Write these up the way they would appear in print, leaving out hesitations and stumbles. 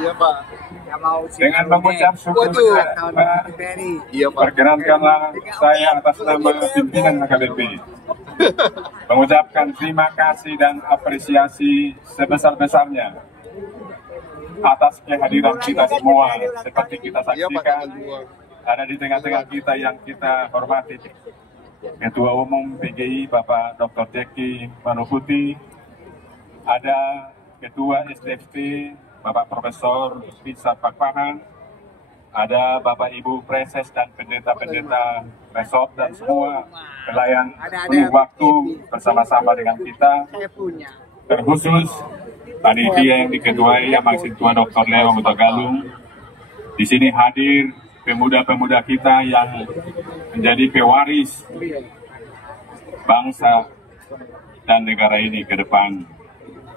Iya Pak. Dengan mengucap syukur Iya Pak. perkenankanlah saya atas nama pimpinan HKBP mengucapkan terima kasih dan apresiasi sebesar-besarnya atas kehadiran kita semua. Seperti kita saksikan, ada di tengah-tengah kita yang kita hormati Ketua Umum PGI Bapak Dr. Jeki Manohuti, ada Ketua SDFT Bapak Profesor Bisa Pakpahan, ada Bapak Ibu Preses dan pendeta-pendeta resort dan semua pelayan penuh waktu bersama-sama dengan kita. Terkhusus panitia yang diketuai yang Mahasiswa Dr. Leo Mutagalung. Di sini hadir pemuda-pemuda kita yang menjadi pewaris bangsa dan negara ini ke depan.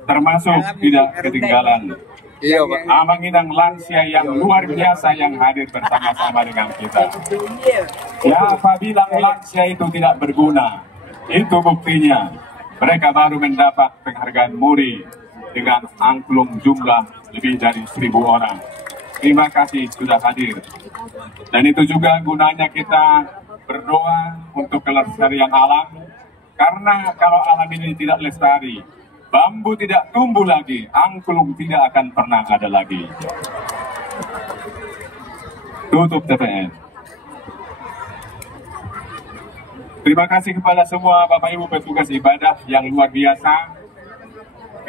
Termasuk tidak ketinggalan Amanginang lansia yang luar biasa yang hadir bersama-sama dengan kita. Siapa bilang lansia itu tidak berguna? Itu buktinya. Mereka baru mendapat penghargaan MURI dengan angklung jumlah lebih dari 1.000 orang. Terima kasih sudah hadir. Dan itu juga gunanya kita berdoa untuk kelestarian alam. Karena kalau alam ini tidak lestari, bambu tidak tumbuh lagi, angklung tidak akan pernah ada lagi. Tutup TPN. Terima kasih kepada semua Bapak Ibu petugas ibadah yang luar biasa.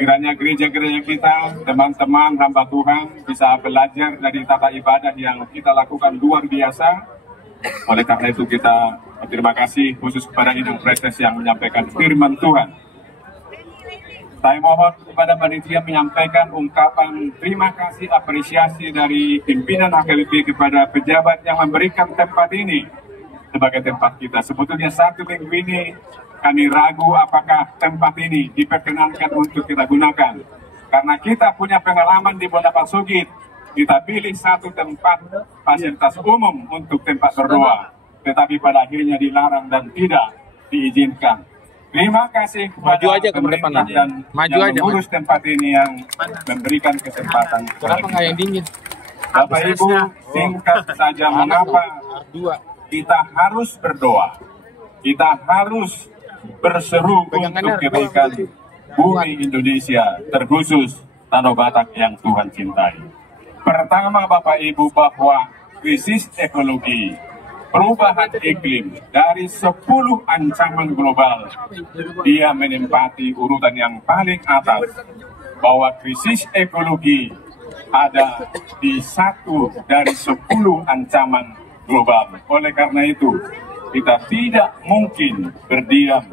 Kiranya gereja-gereja kita, teman-teman hamba Tuhan bisa belajar dari tata ibadah yang kita lakukan luar biasa. Oleh karena itu kita berterima kasih khusus kepada Inang Preses yang menyampaikan firman Tuhan. Saya mohon kepada panitia menyampaikan ungkapan terima kasih apresiasi dari pimpinan HKBP kepada pejabat yang memberikan tempat ini sebagai tempat kita. Sebetulnya 1 minggu ini kami ragu apakah tempat ini diperkenankan untuk kita gunakan. Karena kita punya pengalaman di Bonaparte Sugit, kita pilih satu tempat fasilitas umum untuk tempat berdoa. Tetapi pada akhirnya dilarang dan tidak diizinkan. Terima kasih kepada pemerintah dan yang mengurus tempat ini yang memberikan kesempatan. Kenapa nggak yang dingin? Bapak Ibu, singkat saja mengapa kita harus berdoa. Kita harus berseru untuk kebaikan bumi Indonesia, terkhusus Tanah Batak yang Tuhan cintai. Pertama Bapak Ibu, bahwa krisis ekologi, perubahan iklim dari 10 ancaman global, dia menempati urutan yang paling atas, bahwa krisis ekologi ada di 1 dari 10 ancaman global. Oleh karena itu, kita tidak mungkin berdiam,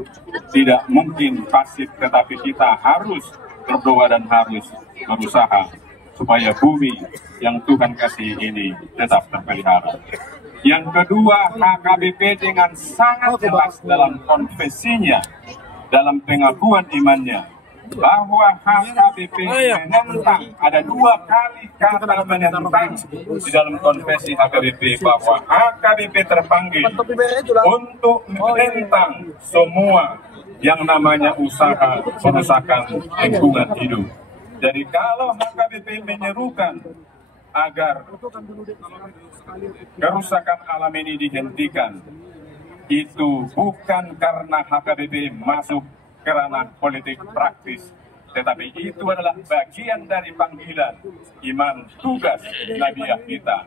tidak mungkin pasif, tetapi kita harus berdoa dan harus berusaha supaya bumi yang Tuhan kasih ini tetap terpelihara. Yang kedua, HKBP dengan sangat jelas dalam konfesinya, dalam pengakuan imannya, bahwa HKBP menentang, ada 2 kali kata menentang di dalam konfesi HKBP, bahwa HKBP terpanggil untuk menentang semua yang namanya usaha perusakan lingkungan hidup. Jadi kalau HKBP menyerukan agar kerusakan alam ini dihentikan, itu bukan karena HKBP masuk ke ranah politik praktis, tetapi itu adalah bagian dari panggilan iman, tugas nabiah kita.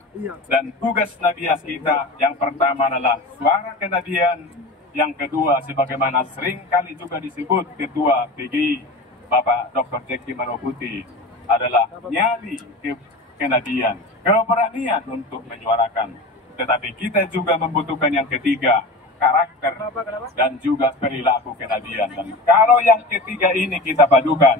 Dan tugas nabiah kita yang pertama adalah suara kenabian, yang kedua sebagaimana sering kali juga disebut Ketua PGI Bapak Dr. Jeki Manohuti, adalah nyali kenabian, keberanian untuk menyuarakan. Tetapi kita juga membutuhkan yang ketiga, karakter dan juga perilaku kenabian. Dan kalau yang ketiga ini kita padukan,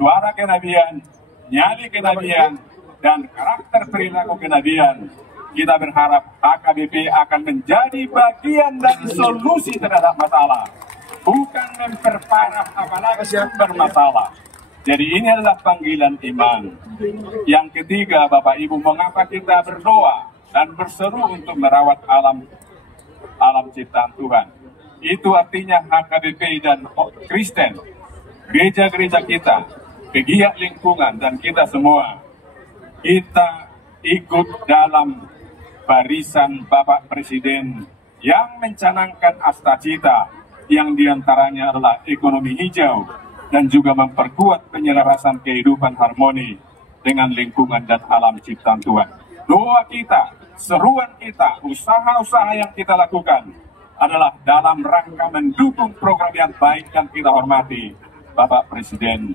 suara kenabian, nyali kenabian, dan karakter perilaku kenabian, kita berharap HKBP akan menjadi bagian dari solusi terhadap masalah, bukan memperparah apalagi bermasalah. Jadi ini adalah panggilan iman. Yang ketiga, Bapak Ibu, mengapa kita berdoa dan berseru untuk merawat alam ciptaan Tuhan? Itu artinya HKBP dan Kristen, gereja-gereja kita pegiat lingkungan, dan kita semua, kita ikut dalam barisan Bapak Presiden yang mencanangkan astacita yang diantaranya adalah ekonomi hijau dan juga memperkuat penyelarasan kehidupan harmoni dengan lingkungan dan alam ciptaan Tuhan. Doa kita, seruan kita, usaha-usaha yang kita lakukan adalah dalam rangka mendukung program yang baik dan kita hormati Bapak Presiden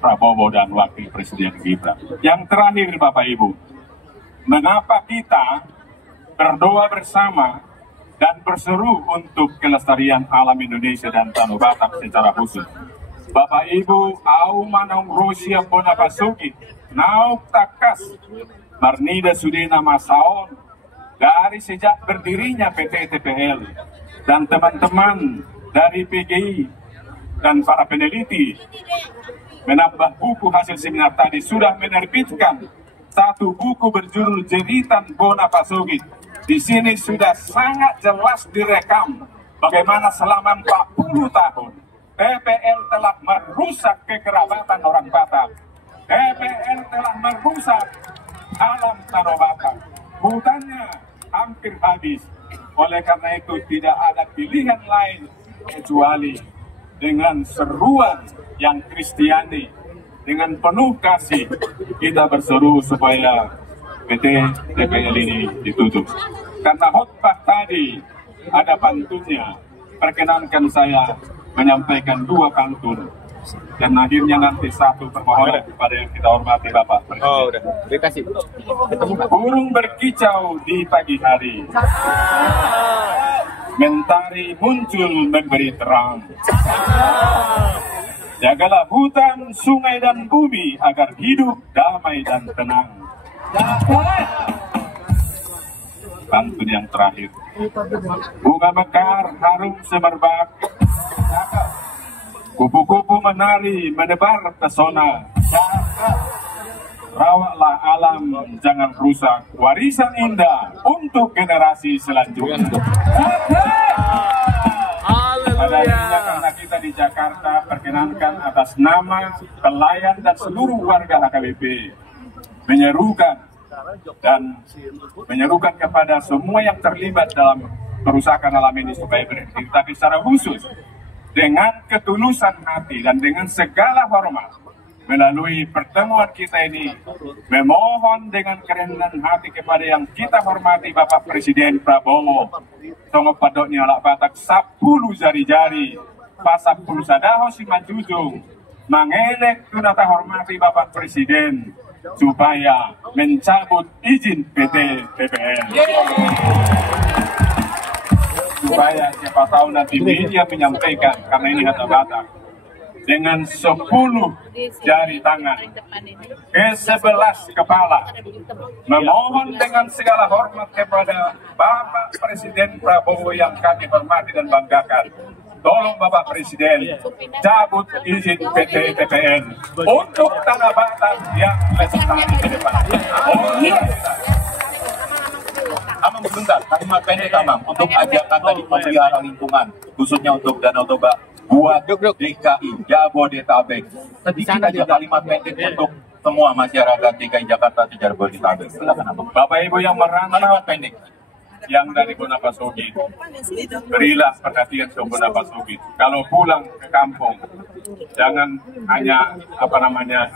Prabowo dan Wakil Presiden Gibran. Yang terakhir Bapak Ibu, mengapa kita berdoa bersama dan berseru untuk kelestarian alam Indonesia dan Tanah Batak secara khusus? Bapak Ibu, au manong Rusia Bonapasuki, nauk takas, Marnida Sudina Masaon, dari sejak berdirinya PT TPL, dan teman-teman dari PGI dan para peneliti menambah buku hasil seminar tadi sudah menerbitkan satu buku berjudul Jeritan Bonapasuki. Di sini sudah sangat jelas direkam bagaimana selama 40 tahun TPL telah merusak kekerabatan orang Batak. TPL telah merusak alam Tanah Batak. Hutannya hampir habis. Oleh karena itu tidak ada pilihan lain kecuali dengan seruan yang Kristiani, dengan penuh kasih kita berseru supaya PT TPL ini ditutup. Karena khotbah tadi ada pantunnya, perkenankan saya menyampaikan 2 pantun dan akhirnya nanti 1 permohonan kepada yang kita hormati Bapak Presiden. Oh, udah. Dikasih. Burung berkicau di pagi hari, mentari muncul memberi terang. Jagalah hutan, sungai dan bumi agar hidup damai dan tenang. Pantun yang terakhir, bunga mekar harum semerbak, kupu-kupu menari menebar pesona. Rawatlah alam, jangan rusak, warisan indah untuk generasi selanjutnya. Pada akhirnya karena kita di Jakarta, perkenankan atas nama pelayan dan seluruh warga HKBP menyerukan kepada semua yang terlibat dalam kerusakan alam ini supaya berhenti. Tapi secara khusus dengan ketulusan hati dan dengan segala hormat melalui pertemuan kita ini memohon dengan kerendahan hati kepada yang kita hormati Bapak Presiden Prabowo, Tongo Padoknya Alak Batak 10 jari-jari pasap puluh sadaho si manjujung mengelek tunata hormati Bapak Presiden supaya mencabut izin PT TPL. Supaya siapa tahu nanti media menyampaikan, karena ini kata Batak, dengan 10 jari tangan ke-11 kepala memohon dengan segala hormat kepada Bapak Presiden Prabowo yang kami hormati dan banggakan. Tolong Bapak Presiden cabut izin PT TPL untuk Tanah Batak yang lestari ke depan. Amang sebentar, kalimat pendek Amang untuk ajakan tadi memelihara lingkungan khususnya untuk Danau Toba buat DKI Jabodetabek. Sedikit aja kalimat pendek untuk semua masyarakat DKI Jakarta di Jabodetabek. Silakan Amang. Bapak Ibu yang merantau pendek yang dari Bonapasuki, berilah perhatian ke Bonapasuki. Kalau pulang ke kampung, jangan hanya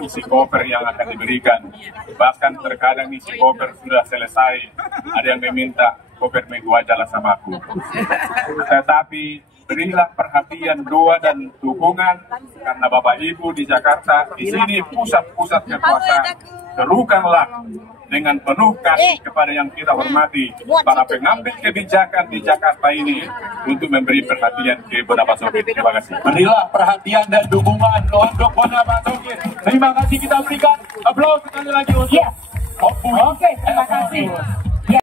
isi koper yang akan diberikan. Bahkan terkadang isi koper sudah selesai, ada yang meminta koper megu aja lah sama aku. Tetapi berilah perhatian, doa dan dukungan karena Bapak Ibu di Jakarta, di sini pusat-pusat kekuasaan. Serukanlah dengan penuh kasih kepada yang kita hormati para pengambil kebijakan di Jakarta ini untuk memberi perhatian ke Bonapasuki. Terima kasih. Berilah perhatian dan dukungan untuk Bonapasuki. Terima kasih kita berikan aplaus sekali lagi untuk Oke, terima kasih.